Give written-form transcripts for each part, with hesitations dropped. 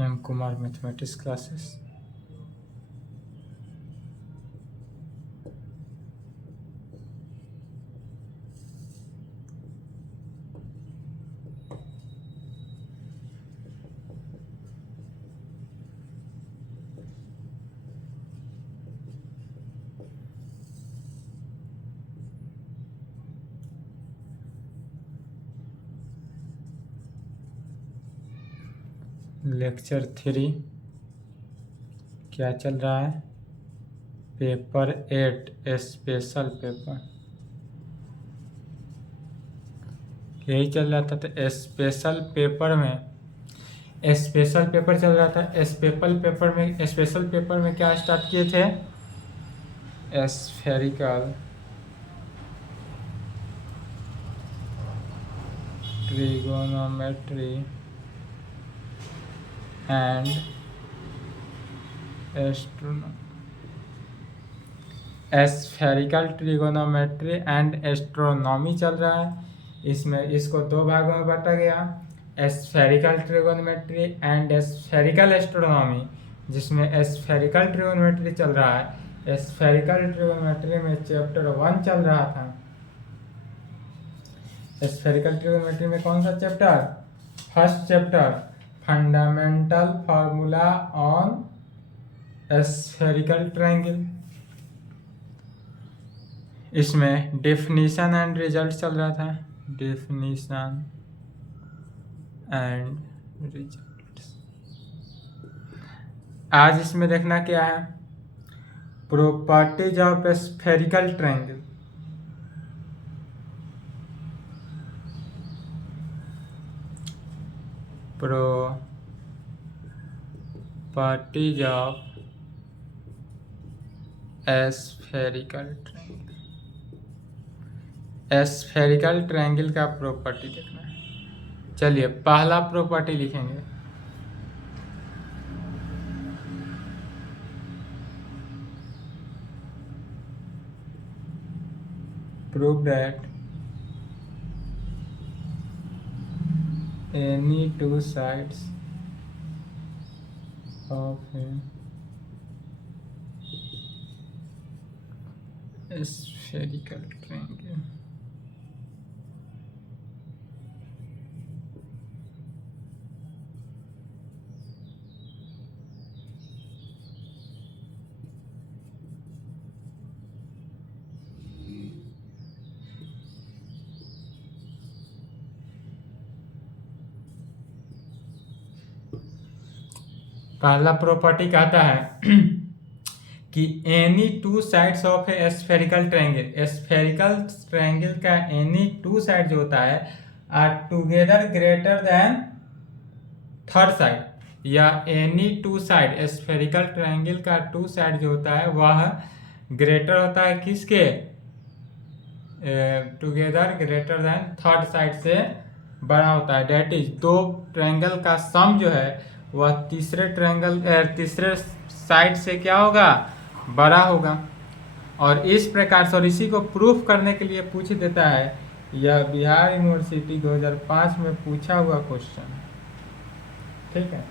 M Kumar mathematics classes. Lecture 3 क्या चल रहा है? पेपर 8 स्पेशल पेपर यही चल रहा था। तो स्पेशल पेपर चल रहा था। स्पेशल पेपर में क्या स्टार्ट किए थे? Spherical trigonometry and spherical trigonometry and astronomy चल रहा है। इसमें इसको दो भागों में बांटा गया, spherical trigonometry and spherical astronomy, जिसमें स्फेरिकल ट्रिगोनोमेट्री चल रहा है। स्फेरिकल ट्रिगोनोमेट्री में चैप्टर 1 चल रहा था। स्फेरिकल ट्रिगोनोमेट्री में कौन सा chapter? First chapter, fundamental formula on spherical triangle. इसमें डेफिनेशन एंड रिजल्ट चल रहा था। Definition and result. आज इसमें देखना क्या है? Properties of spherical triangle. Properties of spherical triangle. Spherical triangle का प्रॉपर्टी देखना है। चलिए पहला प्रॉपर्टी लिखेंगे। Prove that any two sides of a spherical triangle पहला प्रॉपर्टी कहता है कि any two sides of a spherical triangle, spherical triangle का एनी टू साइड जो होता है are together greater than third side, या any two side, spherical triangle का टू साइड जो होता है वह ग्रेटर होता है किसके? Together greater than third side से बड़ा होता है। डेट इज दो ट्रायंगल का सम जो है वह तीसरे साइड से क्या होगा? बड़ा होगा। और इस प्रकार से, और इसी को प्रूफ करने के लिए पूछ देता है। यह बिहार यूनिवर्सिटी 2005 में पूछा हुआ क्वेश्चन, ठीक है।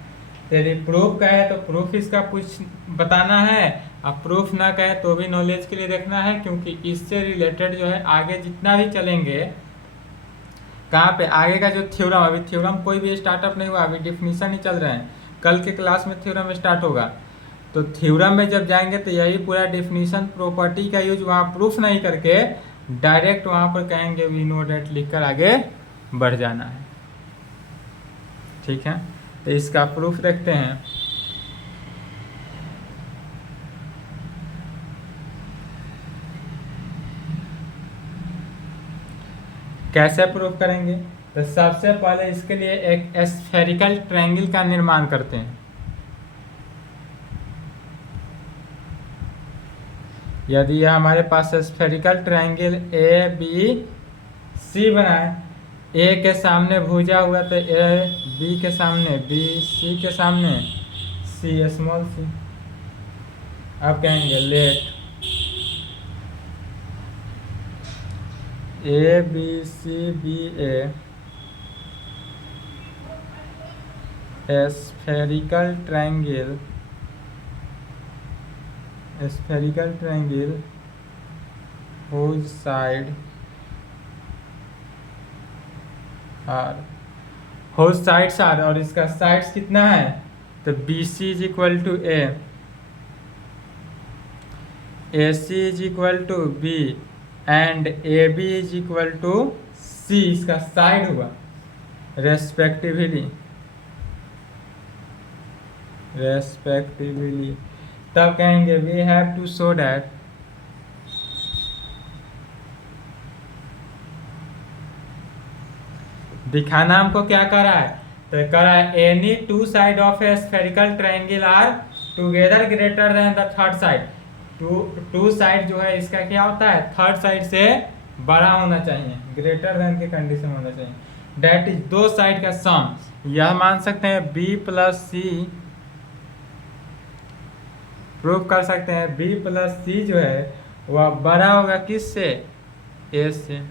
यदि प्रूफ कहे तो प्रूफ इसका कुछ बताना है, अब प्रूफ ना कहे तो भी नॉलेज के लिए देखना है, क्योंकि इससे रिलेटेड जो है आगे जितना भी चलेंगे, कहाँ पे आगे का जो थ्योरम, अभी थ्योरम कोई भी स्टार्टअप नहीं हुआ, अभी डिफिनीशन ही चल रहे हैं। कल के क्लास में थ्योरम स्टार्ट होगा, तो थ्योरम में जब जाएंगे तो यही पूरा डिफिनीशन प्रॉपर्टी का यूज वहाँ प्रूफ नहीं करके डायरेक्ट वहाँ पर कहेंगे वी नो डेट लिखकर आगे बढ़ जाना है, ठीक है। तो इसका प्रूफ देखते हैं। कैसे प्रूफ करेंगे? तो सबसे पहले इसके लिए एक स्फेरिकल ट्रायंगल का निर्माण करते हैं। यदि यह हमारे पास spherical triangle A B C बना है, ए के सामने भुजा हुआ तो ए बी के सामने, बी सी के सामने, सी स्मॉल सी। अब कहेंगे let A B C B a spherical triangle whose side whose sides are, और इसका साइड्स कितना है, तो BC is equal to A, AC is equal to B and AB is equal to C, इसका side हुआ respectively तब कहेंगे we have to show that दिखाना हमको क्या कर रहा है, तो कर रहा है any two side of a spherical triangle are together greater than the third side. Two side जो है इसका क्या होता है, थर्ड साइड से बड़ा होना चाहिए, ग्रेटर देन के कंडीशन होना चाहिए। डेट इज दो साइड का सम, यह मान सकते हैं B प्लस सी, प्रूव कर सकते हैं B प्लस सी जो है वह बड़ा होगा किससे, A से,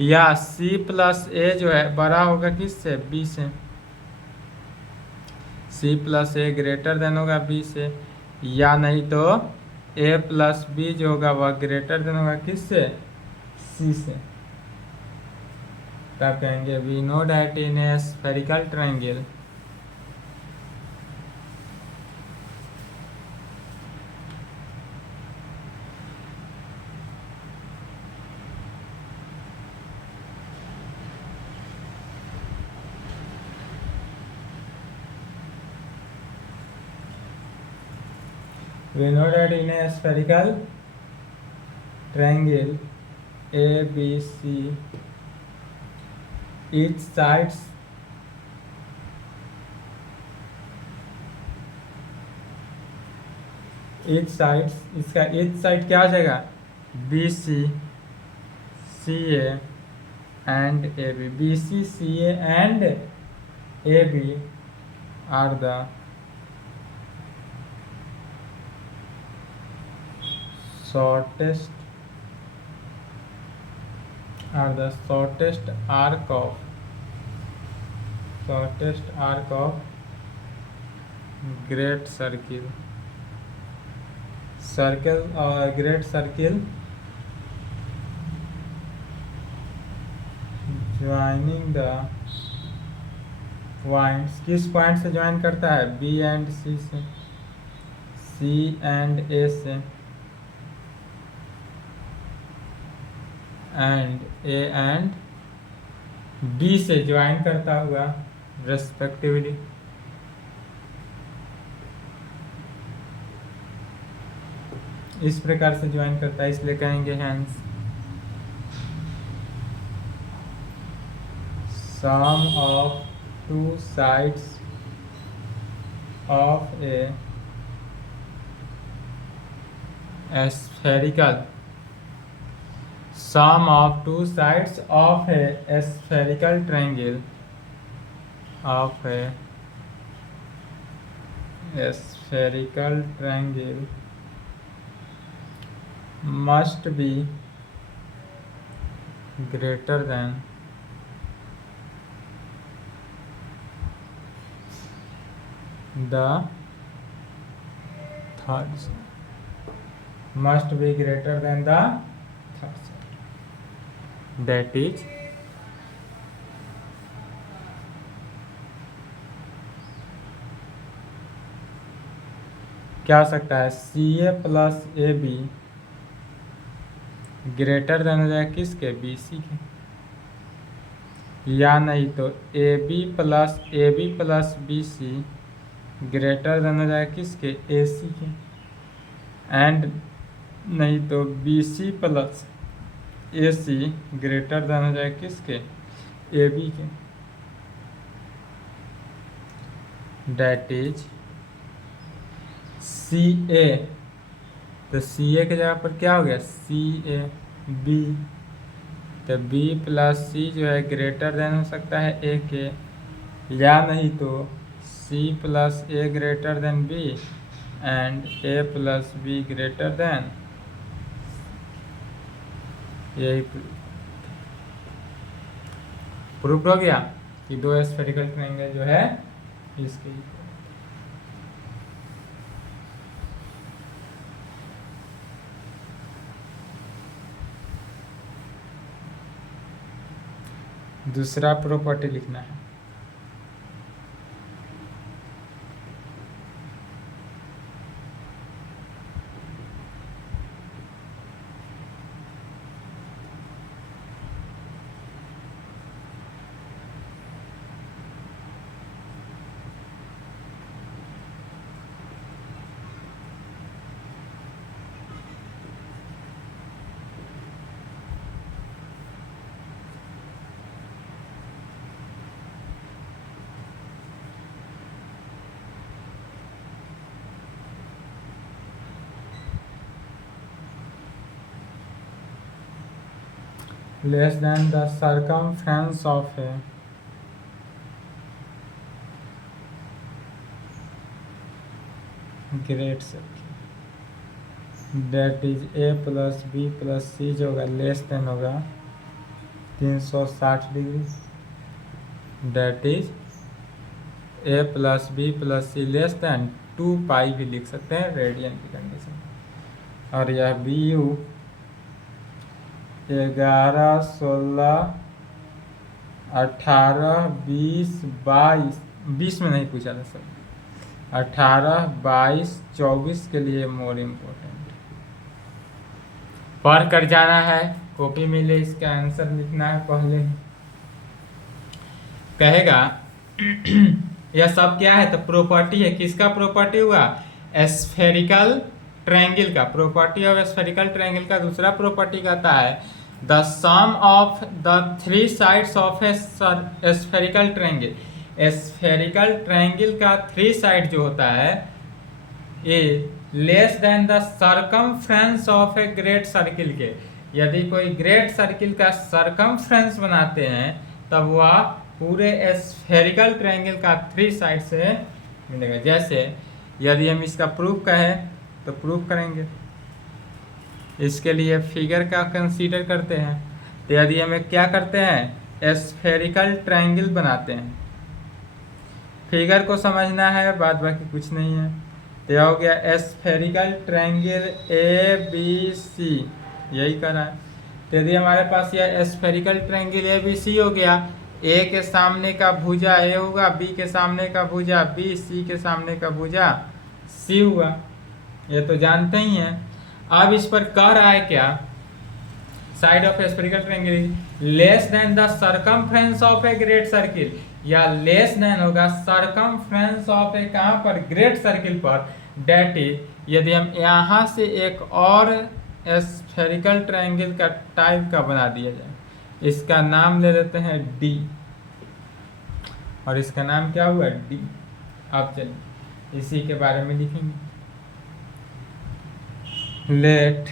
या C प्लस ए जो है बड़ा होगा किससे, B से, C प्लस ए ग्रेटर देन होगा B से, या नहीं तो A प्लस B जो होगा वह ग्रेटर देन होगा किससे, C से। तब कहेंगे we know that in a spherical triangle triangle ABC each sides इसका each side क्या हो जाएगा, BC CA and AB, BC CA and AB are the shortest arc of great circle और great circle joining the points, किस point से join करता है, B and C से, C एंड A से, एंड A एंड B से join करता हुआ रेस्पेक्टिवली। इस प्रकार से ज्वाइन करता है, इसलिए कहेंगे hence sum of two sides of a spherical sum of two sides of a spherical triangle must be greater than the third side, must be greater than the third side, that is क्या हो सकता है, CA plus AB greater than हो जाए किसके, BC के, या नहीं तो AB plus BC greater than हो जाए किसके, AC के, एंड नहीं तो BC plus AC greater than हो जाए किसके, AB के, डेट इज CA, तो CA के जगह पर क्या हो गया, CA B, तो B प्लस C जो है ग्रेटर देन हो सकता है A के, या नहीं तो C plus A greater than B and A plus B greater than, यही प्रूफ हो गया कि दो स्फेरिकल ट्रायंगल जो है इसके दूसरा प्रॉपर्टी लिखना है। less than the circumference of a great circle, that is a plus b plus c जो होगा लेस देन होगा 360 degree, that is a plus B plus C less than 2 pi भी लिख सकते हैं रेडियन की कंडीशन। और यह बी यू 11, 16, 18, 20, 22, 20 में नहीं पूछा था सर, 18, 22, 24 के लिए मोर इम्पोर्टेंट पढ़ कर जाना है। कॉपी मिले इसका आंसर लिखना है पहले ही। कहेगा यह सब क्या है, तो प्रॉपर्टी है। किसका प्रॉपर्टी हुआ, स्फेरिकल ट्रायंगल का। प्रॉपर्टी ऑफ स्फेरिकल ट्रायंगल का दूसरा प्रॉपर्टी कहता है the sum of the 3 sides of a spherical triangle. Spherical triangle का 3 साइड जो होता है ये less than the circumference of a great circle के। यदि कोई ग्रेट सर्किल का सर्कमफ्रेंस बनाते हैं तब वह पूरे स्फेरिकल ट्रायंगल का 3 साइड से मिलेगा। जैसे यदि हम इसका प्रूफ कहें तो प्रूफ करेंगे, इसके लिए फिगर का कंसीडर करते हैं। तो यदि हमें क्या करते हैं, स्फेरिकल ट्रायंगल बनाते हैं। फिगर को समझना है, बाद बाकी कुछ नहीं है। तो यह हो गया spherical triangle A B C, यही करा है। तो यदि हमारे पास यह spherical triangle A B C हो गया, ए के सामने का भुजा ए होगा, बी के सामने का भुजा बी, सी के सामने का भुजा सी हुआ, ये तो जानते ही हैं। अब इस पर कह रहा है क्या, side of spherical triangle less than the circumference of a great circle, या लेस देन होगा सर्कमफ्रेंस ऑफ ए कहाँ पर, ग्रेट सर्किल पर। डेट इज यदि हम यहाँ से एक और स्फेरिकल ट्रायंगल का टाइप का बना दिया जाए, इसका नाम ले लेते हैं डी, और इसका नाम क्या हुआ, डी। अब चलिए इसी के बारे में लिखेंगे। Let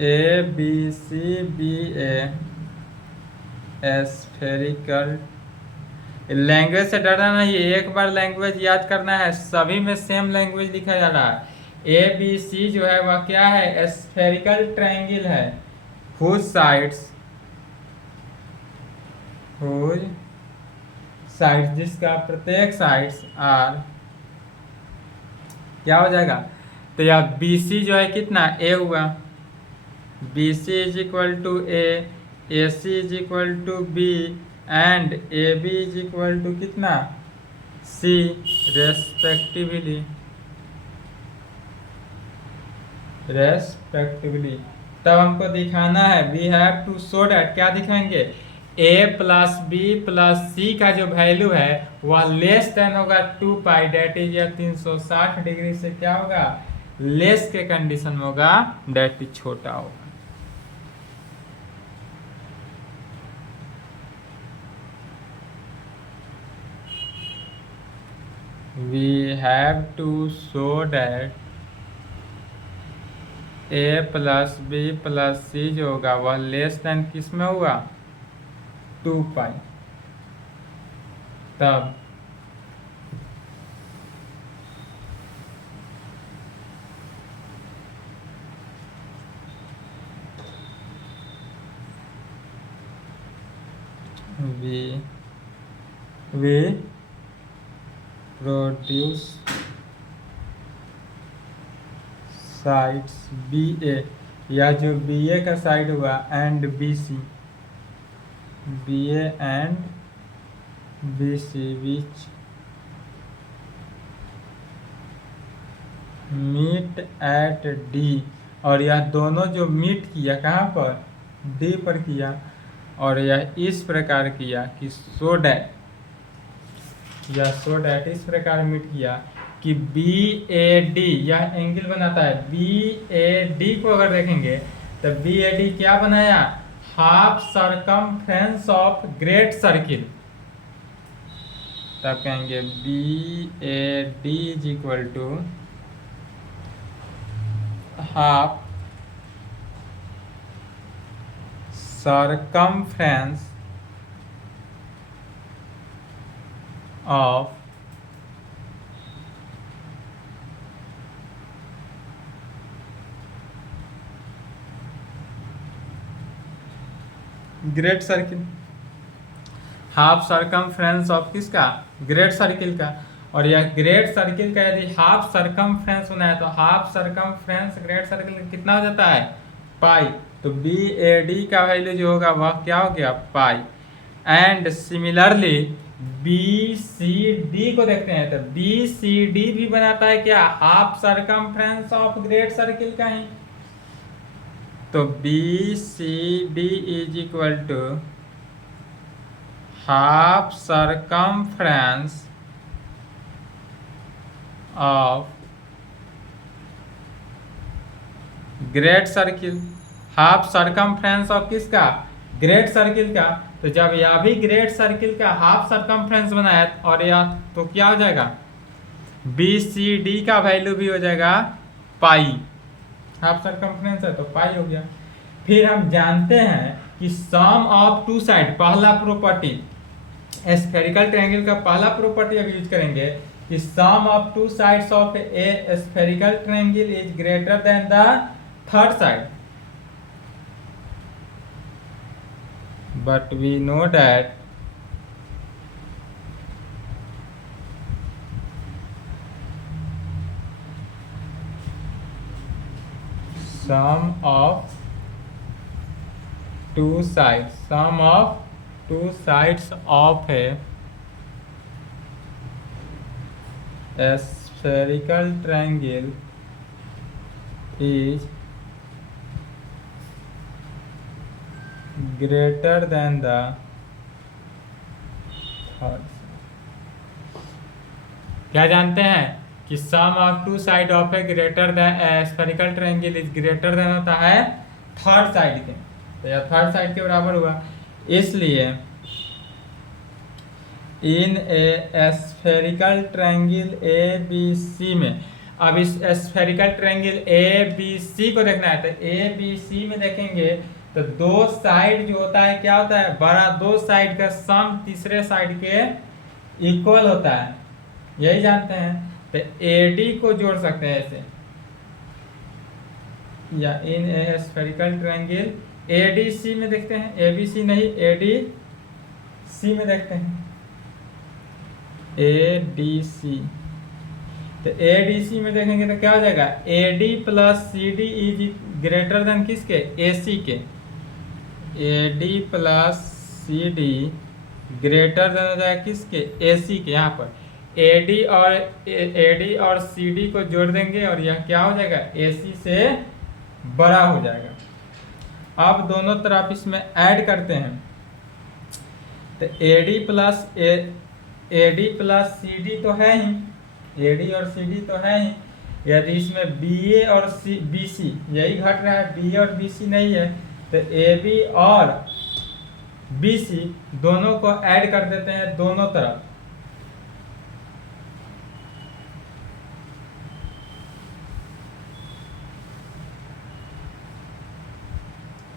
A B C B a spherical. Language से डरना नहीं, एक बार लैंग्वेज याद करना है, सभी में सेम लैंग्वेज लिखा जा रहा है। ए बी सी जो है वह क्या है, स्फेरिकल ट्रायंगल है, हुज साइड्स जिसका प्रत्येक साइड्स आर क्या हो जाएगा, तो यह बी सी जो है कितना, ए हुआ, B C is equal to A C is equal to B and A B is equal to कितना, सी रेस्पेक्टिवली। तब हमको दिखाना है, we have to show that, क्या दिखाएंगे, A plus B plus C का जो वैल्यू है वह लेस देन होगा 2 पाई, डेट इज या 360 डिग्री से क्या होगा, लेस के कंडीशन में होगा, डेट इज छोटा होगा। We have to show that A plus B plus C जो होगा वह लेस देन किस में होगा, 2 पाई। तब we produce sides B A, या जो बी ए का साइड हुआ and B C, B A and B C which meet at D, और यह दोनों जो मीट किया कहाँ पर, डी पर किया, और यह इस प्रकार किया कि सो डैट, या सो डैट इस प्रकार मीट किया कि बी ए डी, यह एंगल बनाता है बी ए डी को अगर देखेंगे तो बी ए डी क्या बनाया, half circumference of great circle, तब कहेंगे B A D is equal to half circumference of great circle, half circumference of किसका, ग्रेट सर्किल का, और यह ग्रेट सर्किल का यदि हाफ सरकमफ्रेंस होना है तो हाफ सरकमफ्रेंस ग्रेट सर्किल कितना हो जाता है, पाई, तो बी ए डी का वैल्यू जो होगा वह क्या हो गया, pi. And similarly B C D को देखते हैं तो बी सी डी भी बनाता है क्या, half circumference of great circle का ही, तो B C D is equal to half circumference of great circle, half circumference of किसका, ग्रेट सर्किल का, तो जब यह भी ग्रेट सर्किल का हाफ सरकमफ्रेंस बनाया और यह तो क्या हो जाएगा, बी सी डी का वैल्यू भी हो जाएगा पाई, हाफ सरकमफ्रेंस है तो पाई हो गया। फिर हम जानते हैं कि सम ऑफ टू साइड, पहला प्रॉपर्टी स्फेरिकल ट्रायंगल का पहला प्रॉपर्टी अब यूज करेंगे कि sum of two sides of a spherical triangle is greater than the third side, but we know that sum of two sides of a spherical triangle is greater than the third। क्या जानते हैं कि sum of two side of a greater than spherical triangle is greater than होता है third side के, तो यह third side के बराबर हुआ, इसलिए in a spherical triangle A B C में, अब इस spherical triangle A B C को देखना है तो ए बी सी में देखेंगे तो दो साइड जो होता है क्या होता है, बड़ा दो साइड का सम तीसरे साइड के इक्वल होता है, यही जानते हैं, तो AD को जोड़ सकते हैं ऐसे, या इन ए स्फेरिकल ट्रायंगल ADC में देखते हैं, ABC नहीं ADC में देखते हैं, ADC, तो ADC में देखेंगे तो क्या हो जाएगा, AD plus CD is greater then किसके, AC के, AD plus CD greater than हो जाएगा किसके, AC के, यहाँ पर AD और CD को जोड़ देंगे और यह क्या हो जाएगा, AC से बड़ा हो जाएगा। अब दोनों तरफ इसमें ऐड करते हैं तो AD प्लस CD तो है ही, AD और CD तो है ही, यदि इसमें BA और BC यही घट रहा है, BA और BC नहीं है तो AB और BC दोनों को ऐड कर देते हैं दोनों तरफ,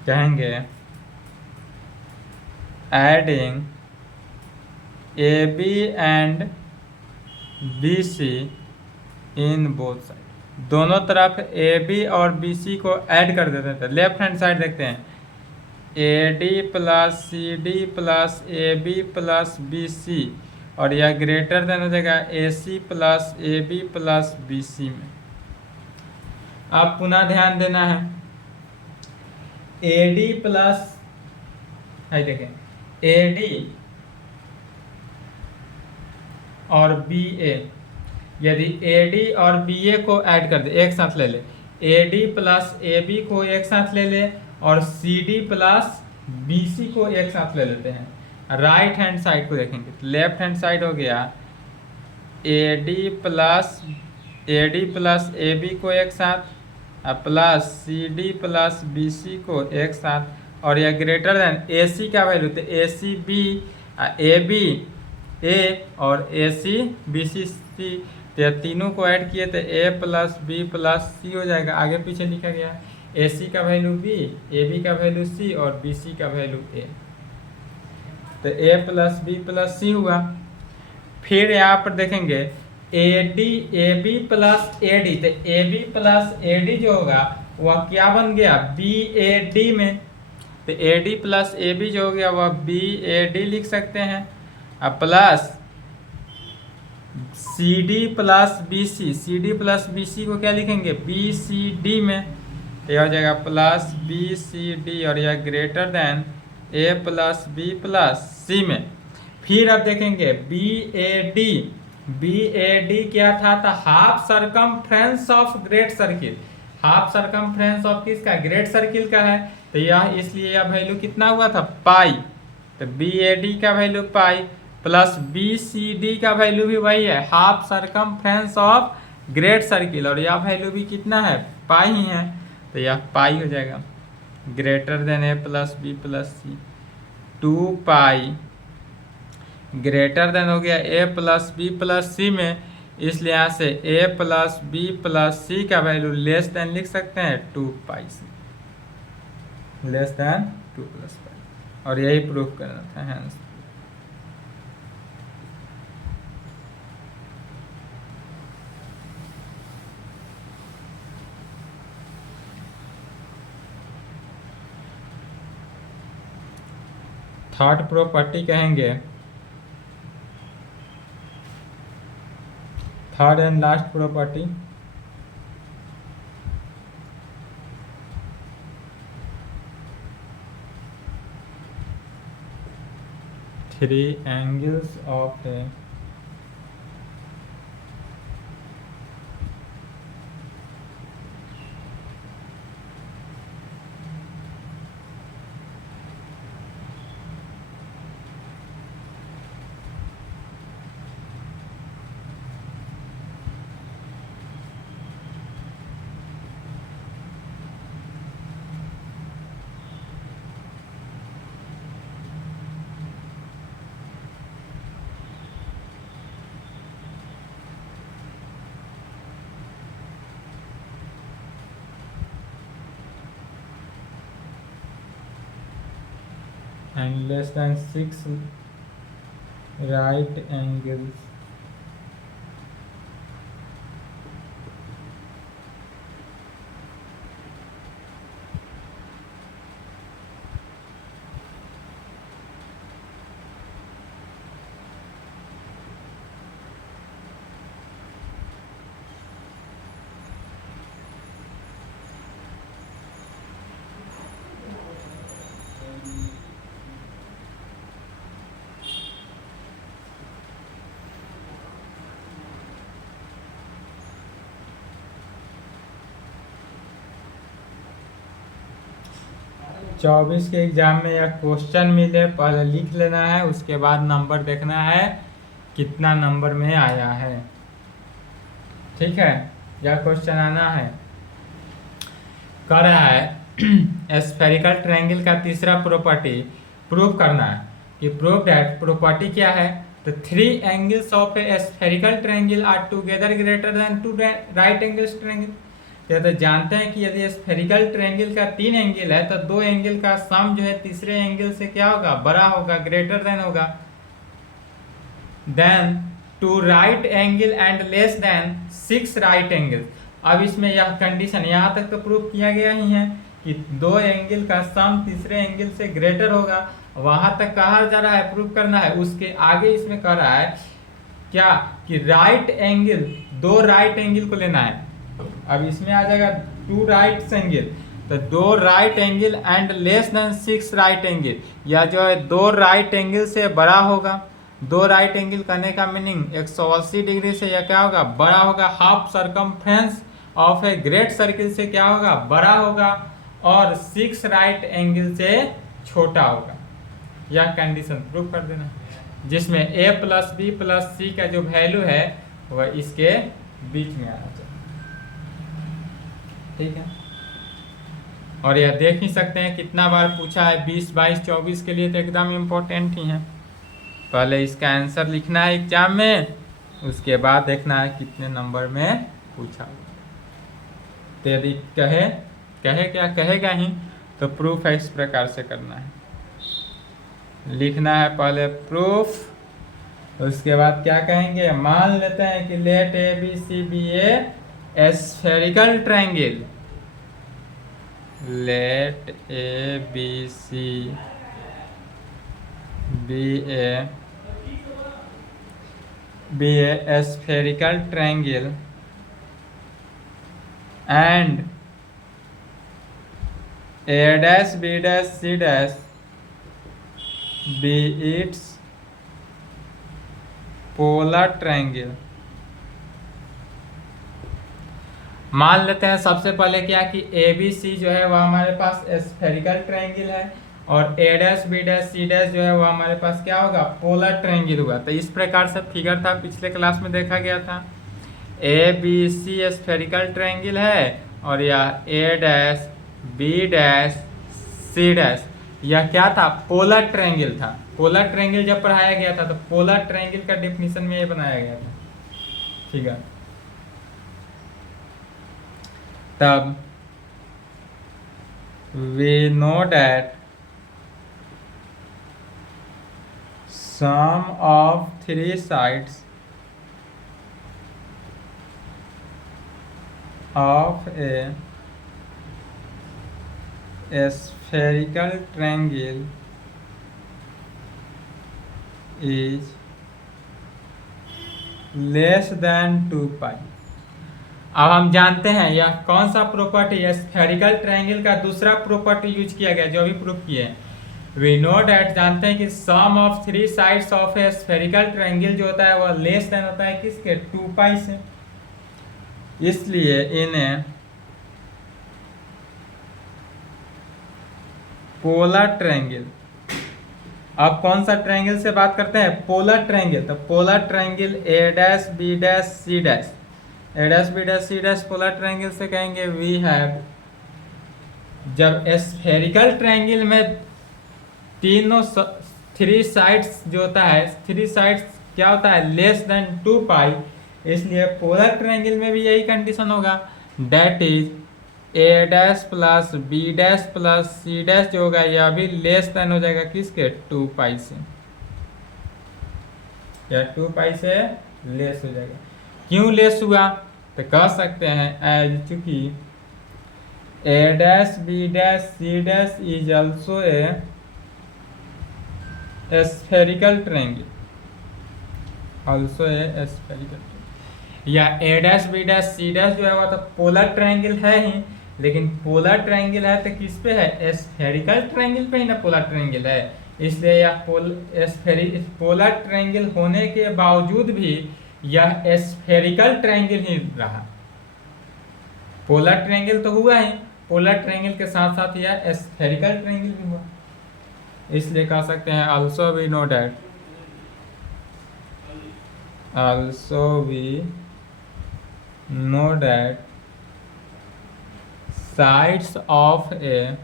कहेंगे adding AB and BC in both side, दोनों तरफ AB और BC को ऐड कर देते हैं, लेफ्ट हैंड साइड देखते हैं AD plus CD plus AB plus BC और यह ग्रेटर देन हो जाएगा A C plus A B plus B C में। अब पुनः ध्यान देना है, ए डी प्लस, देखें ए डी और बी ए, यदि ए डी और बी ए को ऐड कर दे, एक साथ ले ले, A D plus A B को एक साथ ले ले और C D plus B C को एक साथ ले लेते हैं। राइट हैंड साइड को देखेंगे, लेफ्ट हैंड साइड हो गया A D plus A B को एक साथ plus C D plus B C को एक साथ, और यह ग्रेटर देन ए सी का वैल्यू तो ए सी बी ए बी ए और ए सी बी सी सी, तो यह तीनों को ऐड किए तो A plus B plus C हो जाएगा। आगे पीछे लिखा गया ए सी का वैल्यू बी, ए बी का वैल्यू सी और बी सी का वैल्यू ए, तो A plus B plus C हुआ। फिर यहाँ पर देखेंगे A D A B plus A D, तो A B plus A D जो होगा वह क्या बन गया बी ए डी में, तो A D plus A B जो हो गया वह बी ए डी लिख सकते हैं। अब plus C D plus B C, C D plus B C को क्या लिखेंगे बी सी डी में, तो यह हो जाएगा प्लस बी सी डी और यह ग्रेटर देन ए प्लस बी प्लस सी में। फिर अब देखेंगे बी ए डी क्या था, तो half circumference of great circle, half circumference of किसका ग्रेट सर्किल का है, तो यह इसलिए यह वैल्यू कितना हुआ था पाई, तो बी ए डी का value pi plus B C D का वैल्यू भी वही है half circumference of great circle, और यह वैल्यू भी कितना है पाई ही है, तो यह पाई हो जाएगा ग्रेटर देन ए प्लस बी प्लस सी। 2 पाई ग्रेटर देन हो गया ए प्लस बी प्लस सी में, इसलिए यहाँ से ए प्लस बी प्लस सी का वैल्यू लेस देन लिख सकते हैं 2 पाई से, लेस देन 2 प्लस पाई, और यही प्रूफ करना था हैंस। थर्ड प्रॉपर्टी कहेंगे, third and last property, three angles of A and less than 6 right angles चौबीस के एग्जाम में यह क्वेश्चन मिले, पहले लिख लेना है, उसके बाद नंबर देखना है कितना नंबर में आया है। ठीक है, यह क्वेश्चन आना है, कर रहा है स्फेरिकल ट्रायंगल का तीसरा प्रॉपर्टी प्रूव करना है कि प्रूव दैट प्रॉपर्टी क्या है, तो 3 angles of a spherical triangle are together greater than 2 right angles triangle. तो जानते हैं कि यदि स्फेरिकल ट्रायंगल का 3 एंगल है तो 2 एंगल का सम जो है तीसरे एंगल से क्या होगा बड़ा होगा, ग्रेटर देन होगा, than 2 right angle and less than 6 right angle. अब इसमें यह कंडीशन यहाँ तक तो प्रूव किया गया ही है कि 2 एंगल का सम तीसरे एंगल से ग्रेटर होगा, वहां तक कहा जा रहा है, प्रूव करना है। उसके आगे इसमें कह रहा है क्या कि राइट एंगल, दो राइट एंगल को लेना है। अब इसमें आ जाएगा टू राइट एंगल, तो दो right angle and less than 6 right angle, या जो है दो राइट एंगल से बड़ा होगा। दो राइट एंगल करने का मीनिंग 180 डिग्री से या क्या होगा, बड़ा होगा। Half circumference of a great circle से क्या होगा, बड़ा होगा। और 6 राइट एंगल से छोटा होगा। यह कंडीशन प्रूव कर देना, जिसमें a plus B plus C का जो वैल्यू है वह इसके बीच में आना चाहिए। ठीक है, और यह देख ही सकते हैं कितना बार पूछा है, 20, 22, 24 के लिए तो एकदम इम्पोर्टेंट ही है। पहले इसका आंसर लिखना है एग्जाम में, उसके बाद देखना है कितने नंबर में पूछा। तो यदि कहे क्या कहेगा ही, तो प्रूफ है इस प्रकार से करना है। लिखना है पहले प्रूफ, उसके बाद क्या कहेंगे, मान लेते हैं कि let A B C B a spherical triangle. Let A B C B a spherical triangle and a dash b dash c dash be its polar triangle। मान लेते हैं सबसे पहले क्या कि ए बी सी जो है वह हमारे पास स्फेरिकल ट्रायंगल है, और A dash B dash C dash जो है वह हमारे पास क्या होगा, पोलर ट्रायंगल होगा। तो इस प्रकार से फिगर था, पिछले क्लास में देखा गया था। A B C spherical triangle है, और यह A dash B dash C dash, यह क्या था, पोलर ट्रायंगल था। पोलर ट्रायंगल जब पढ़ाया गया था तो पोलर ट्रायंगल का डेफिनेशन में ये बनाया गया था। ठीक है, तब we know that sum of three sides of a spherical triangle is less than 2 pi। अब हम जानते हैं यह कौन सा प्रॉपर्टी, स्फेरिकल ट्रायंगल का दूसरा प्रॉपर्टी यूज किया गया जो अभी प्रूफ किए हैं। वी नो डैट, जानते हैं कि sum of three sides of a spherical triangle जो होता है वह लेस देन होता है किसके, 2 पाई से। इसलिए इन्हें पोलर ट्रायंगल, अब कौन सा ट्रायंगल से बात करते हैं, पोलर ट्रायंगल। तो polar triangle A dash B dash C dash, A dash B dash C dash polar triangle से कहेंगे वी हैव। जब स्फेरिकल ट्रायंगल में तीनों थ्री साइड्स जो होता है, थ्री साइड्स क्या होता है, लेस देन 2 पाई, इसलिए पोलर ट्रायंगल में भी यही कंडीशन होगा। That is A dash plus B dash plus C dash जो होगा यह भी लेस देन हो जाएगा किसके, 2 पाई से, या 2 पाई से लेस हो जाएगा। क्यों लेस हुआ, तो कह सकते हैं एज चूंकि A dash B dash C dash is also a spherical triangle, also a spherical, या A dash B dash C dash जो है वह तो पोलर ट्रायंगल है ही, लेकिन पोलर ट्रायंगल है तो किस पे है, स्फेरिकल ट्रायंगल पे ही ना पोलर ट्रायंगल है। इसलिए यह पोलर ट्रायंगल होने के बावजूद भी यह स्फेरिकल ट्रायंगल ही रहा। पोलर ट्रायंगल तो हुआ ही, पोलर ट्रायंगल के साथ साथ यह स्फेरिकल ट्रायंगल भी हुआ। इसलिए कह सकते हैं also we know that, also we know that sides of a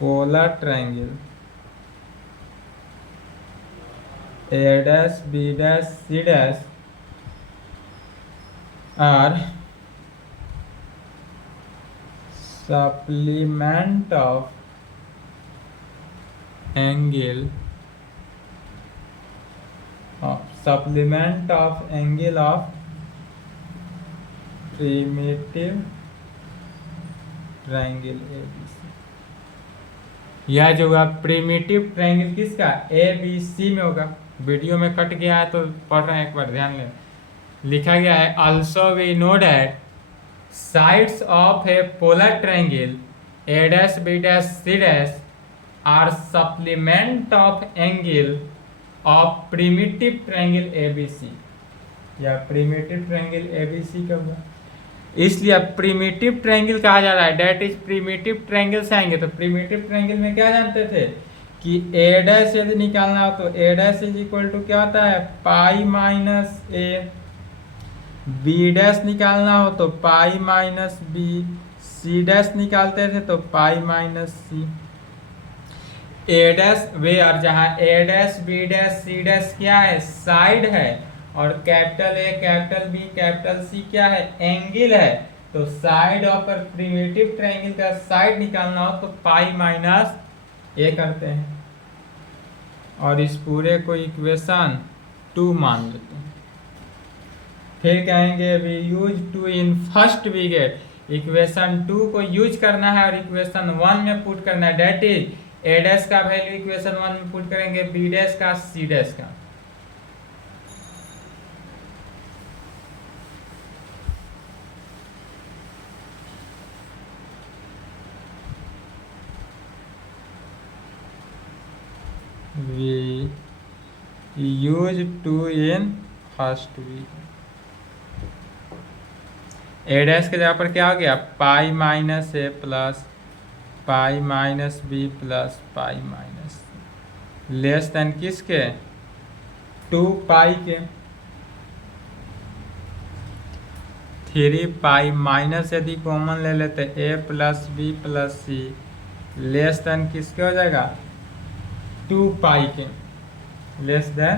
polar triangle A dash B dash C dash are supplement of angle of primitive triangle ABC। यह जो होगा प्रिमिटिव ट्रायंगल किसका, ए बी सी में होगा। Video में cut गया है तो पढ़ रहे हैं, एक बार ध्यान लें। लिखा गया है also we know that sides of a polar triangle A dash B dash C dash are supplement of angle of primitive triangle A B C. या primitive triangle A B C का हुआ, इसलिए अब प्रिमिटिव ट्रायंगल कहा जा रहा है। That is primitive triangle से आएंगे तो प्रिमिटिव ट्रायंगल में क्या जानते थे कि ए डैश यदि निकालना हो तो A dash is equal to क्या होता है, pi minus A. B dash निकालना हो तो pi minus B. C dash निकालते थे तो pi minus C. A dash where, जहां A dash B dash C dash क्या है, साइड है, और capital A capital B capital C क्या है, एंगल है। तो साइड ऑफ प्रिमिटिव ट्रायंगल का साइड निकालना हो तो पाई माइनस ए करते हैं, और इस पूरे को इक्वेशन 2 मान लेते हैं। फिर कहेंगे we use two in first we get, equation 2 को यूज करना है और इक्वेशन 1 में पुट करना है। डेट इज ए डैश का वैल्यू इक्वेशन 1 में पुट करेंगे, बी डैश का, सी डैश का। we use to in first week। A dash के जगह पर क्या हो गया, pi minus A plus pi minus B plus pi minus less than किसके, 2 पाई के। 3 पाई माइनस यदि कॉमन ले लेते ए plus B plus C less than किसके हो जाएगा, 2 पाई के, लेस देन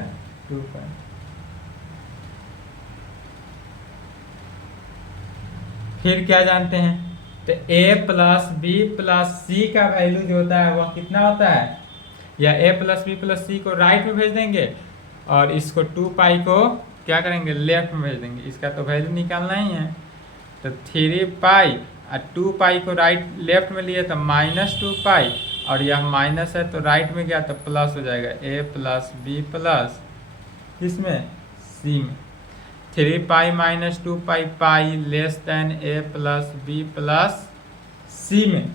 2 पाई। फिर क्या जानते हैं, तो a plus B plus C का वैल्यू जो होता है वह कितना होता है, या a प्लस बी प्लस सी को राइट में भेज देंगे और इसको 2 पाई को क्या करेंगे, लेफ्ट में भेज देंगे। इसका तो वैल्यू निकालना ही है। तो 3 पाई और 2 पाई को राइट लेफ्ट में लिए तो -2 पाई, और यह माइनस है तो राइट में गया तो प्लस हो जाएगा, a प्लस बी प्लस किसमें, सी में। 3 pi minus 2 pi pi less than a plus B plus C में।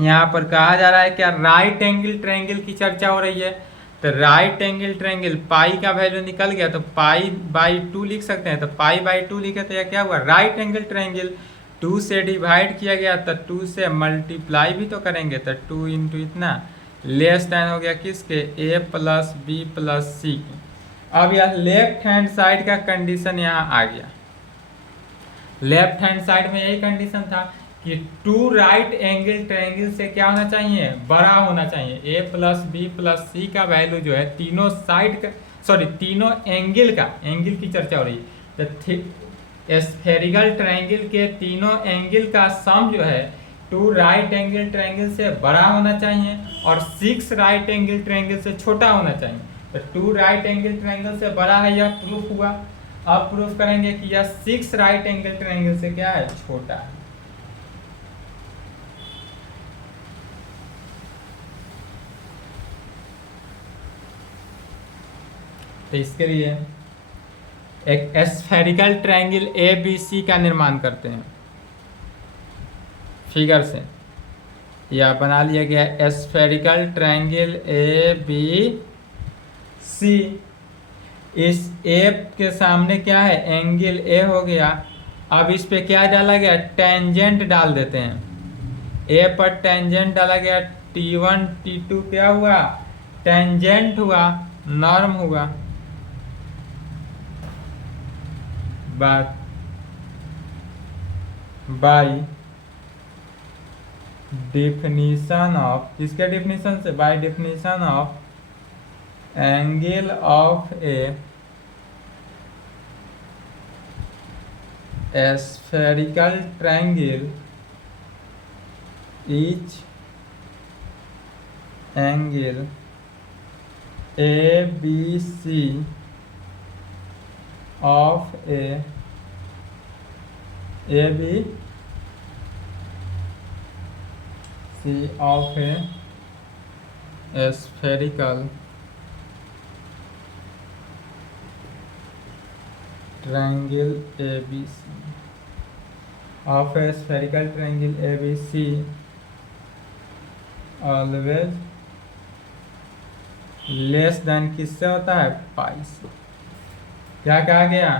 यहाँ पर कहा जा रहा है क्या, राइट एंगल ट्रायंगल की चर्चा हो रही है। तो राइट एंगल ट्रायंगल, पाई का वैल्यू निकल गया तो पाई बाई 2 लिख सकते हैं। तो पाई बाई 2 लिखे तो यह क्या हुआ, राइट एंगल ट्रायंगल। 2 से डिवाइड किया गया तो 2 से मल्टीप्लाई भी तो करेंगे, तो 2 इंटू इतना लेस देन हो गया किसके, a प्लस बी प्लस सी। अब यह लेफ्ट हैंड साइड का कंडीशन यहाँ आ गया। लेफ्ट हैंड साइड में यही कंडीशन था कि 2 राइट एंगल ट्रायंगल से क्या होना चाहिए, बड़ा होना चाहिए। a plus B plus C का वैल्यू जो है तीनों साइड का, सॉरी तीनों एंगल का, एंगल की चर्चा हो रही है, तो स्फेरिकल ट्रायंगल के तीनों एंगल का सम जो है 2 राइट एंगल ट्रायंगल से बड़ा होना चाहिए और 6 राइट एंगल ट्रायंगल से छोटा होना चाहिए। तो 2 राइट एंगल ट्रायंगल से बड़ा है, यह प्रूफ हुआ। अब प्रूफ करेंगे कि यह 6 राइट एंगल ट्रायंगल से क्या है, छोटा है। तो इसके लिए एक spherical triangle A B C का निर्माण करते हैं। फिगर से यह बना लिया गया spherical triangle A B C. इस ए के सामने क्या है, एंगल ए हो गया। अब इस पे क्या डाला गया, टेंजेंट डाल देते हैं। ए पर टेंजेंट डाला गया, T1 T2 क्या हुआ, टेंजेंट हुआ, नॉर्म हुआ। बाई डेफिनेशन ऑफ, किसके डेफिनेशन से, by definition of angle of a spherical triangle each angle ABC of ABC C of a spherical triangle ABC of a spherical triangle ABC always less than किससे होता है, pi से। क्या कहा गया,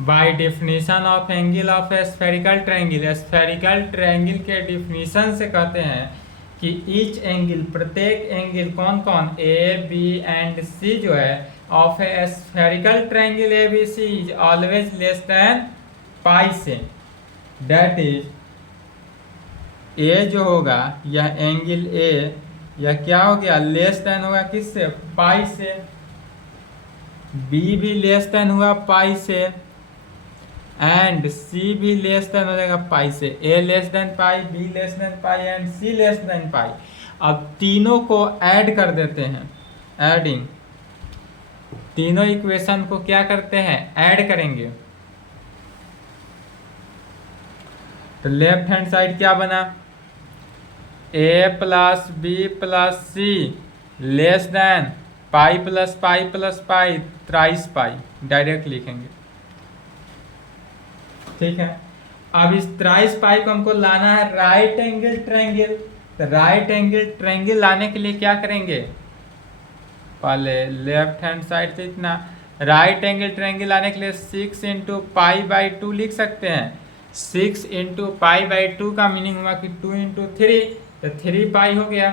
by definition of angle of a spherical triangle, spherical triangle के definition से कहते हैं कि ईच एंगल, प्रत्येक एंगल कौन कौन, ए बी एंड सी जो है of a spherical triangle A B C is always less than pi से। दैट इज ए जो होगा यह एंगल ए यह क्या हो गया, लेस देन होगा किससे, पाई से। बी भी लेस देन हुआ पाई से एंड सी भी लेस देन हो जाएगा पाई से। A less than pi, B less than pi and C less than pi. अब तीनों को ऐड कर देते हैं, एडिंग, तीनों इक्वेशन को क्या करते हैं, ऐड करेंगे। तो लेफ्ट हैंड साइड क्या बना, A plus B plus C less than pi plus pi thrice pi, direct लिखेंगे। ठीक है, अब इस थ्राइस पाई को हमको लाना है राइट एंगल ट्रायंगल। तो राइट एंगल ट्रायंगल लाने के लिए क्या करेंगे, पहले लेफ्ट हैंड साइड से इतना, राइट एंगल ट्रायंगल लाने के लिए 6 इंटू पाई बाई 2 लिख सकते हैं। 6 इंटू पाई बाई 2 का मीनिंग हुआ कि 2 इंटू 3, तो 3 पाई हो गया।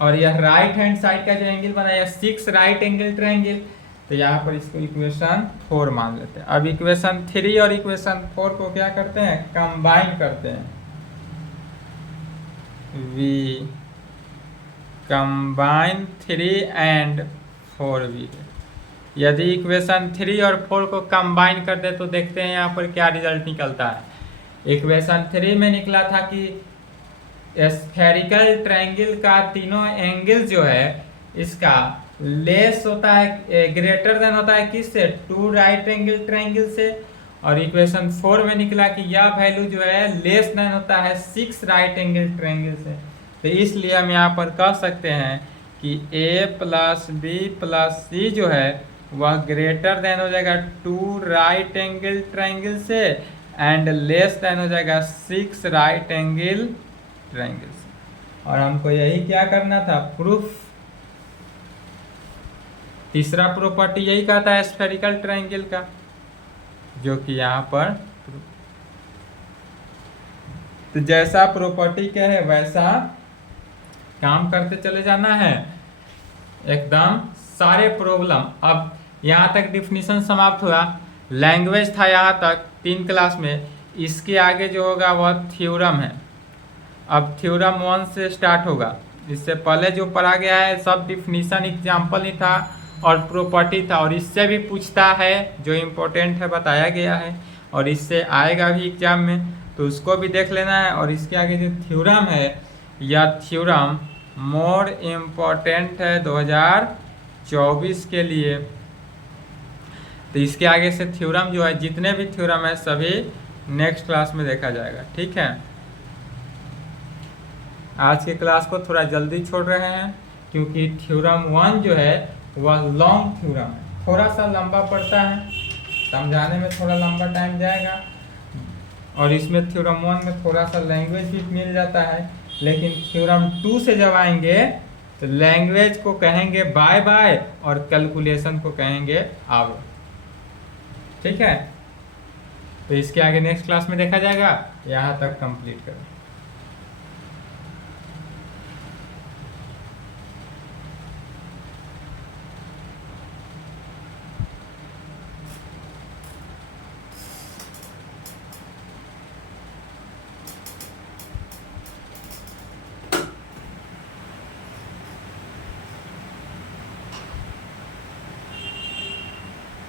और यह राइट हैंड साइड का जो एंगल बना यह 6 राइट एंगल ट्रायंगल, तो यहाँ पर इसको इक्वेशन 4 मान लेते हैं। अब इक्वेशन 3 और इक्वेशन 4 को क्या करते हैं, कंबाइन करते हैं। वी कंबाइन 3 एंड 4 वी, यदि इक्वेशन 3 और 4 को कंबाइन कर दे तो देखते हैं यहाँ पर क्या रिजल्ट निकलता है। इक्वेशन 3 में निकला था कि स्फेरिकल ट्रायंगल का तीनों एंगल जो है इसका लेस होता है, ग्रेटर देन होता है किससे, 2 राइट एंगल ट्रायंगल से। और इक्वेशन 4 में निकला कि यह वैल्यू जो है लेस देन होता है 6 राइट एंगल ट्रायंगल से। तो इसलिए हम यहाँ पर कह सकते हैं कि a plus B plus C जो है वह ग्रेटर देन हो जाएगा 2 राइट एंगल ट्रायंगल से एंड लेस देन हो जाएगा 6 राइट एंगल ट्रायंगल से। और हमको यही क्या करना था, प्रूफ। तीसरा प्रॉपर्टी यही कहता है स्फेरिकल ट्रायंगल का, जो कि यहाँ पर तो जैसा प्रॉपर्टी क्या है वैसा काम करते चले जाना है एकदम सारे प्रॉब्लम। अब यहाँ तक डिफिनीशन समाप्त हुआ, लैंग्वेज था यहाँ तक 3 क्लास में। इसके आगे जो होगा वह थ्योरम है। अब थ्योरम 1 से स्टार्ट होगा। इससे पहले जो पढ़ा गया है सब डिफिनीशन एग्जाम्पल ही था और प्रॉपर्टी था, और इससे भी पूछता है, जो इम्पोर्टेंट है बताया गया है और इससे आएगा भी एग्जाम में, तो उसको भी देख लेना है। और इसके आगे जो थ्योरम है यह थ्योरम मोर इम्पोर्टेंट है 2024 के लिए। तो इसके आगे से थ्योरम जो है, जितने भी थ्योरम है सभी नेक्स्ट क्लास में देखा जाएगा। ठीक है, आज के क्लास को थोड़ा जल्दी छोड़ रहे हैं क्योंकि थ्योरम 1 जो है वह लॉन्ग थ्योरम है, थोड़ा सा लंबा पड़ता है, समझाने में थोड़ा लंबा टाइम जाएगा। और इसमें थ्योरम 1 में थोड़ा सा लैंग्वेज भी मिल जाता है, लेकिन थ्योरम 2 से जब आएंगे तो लैंग्वेज को कहेंगे बाय बाय और कैलकुलेशन को कहेंगे आओ। ठीक है, तो इसके आगे नेक्स्ट क्लास में देखा जाएगा। यहाँ तक कंप्लीट करें।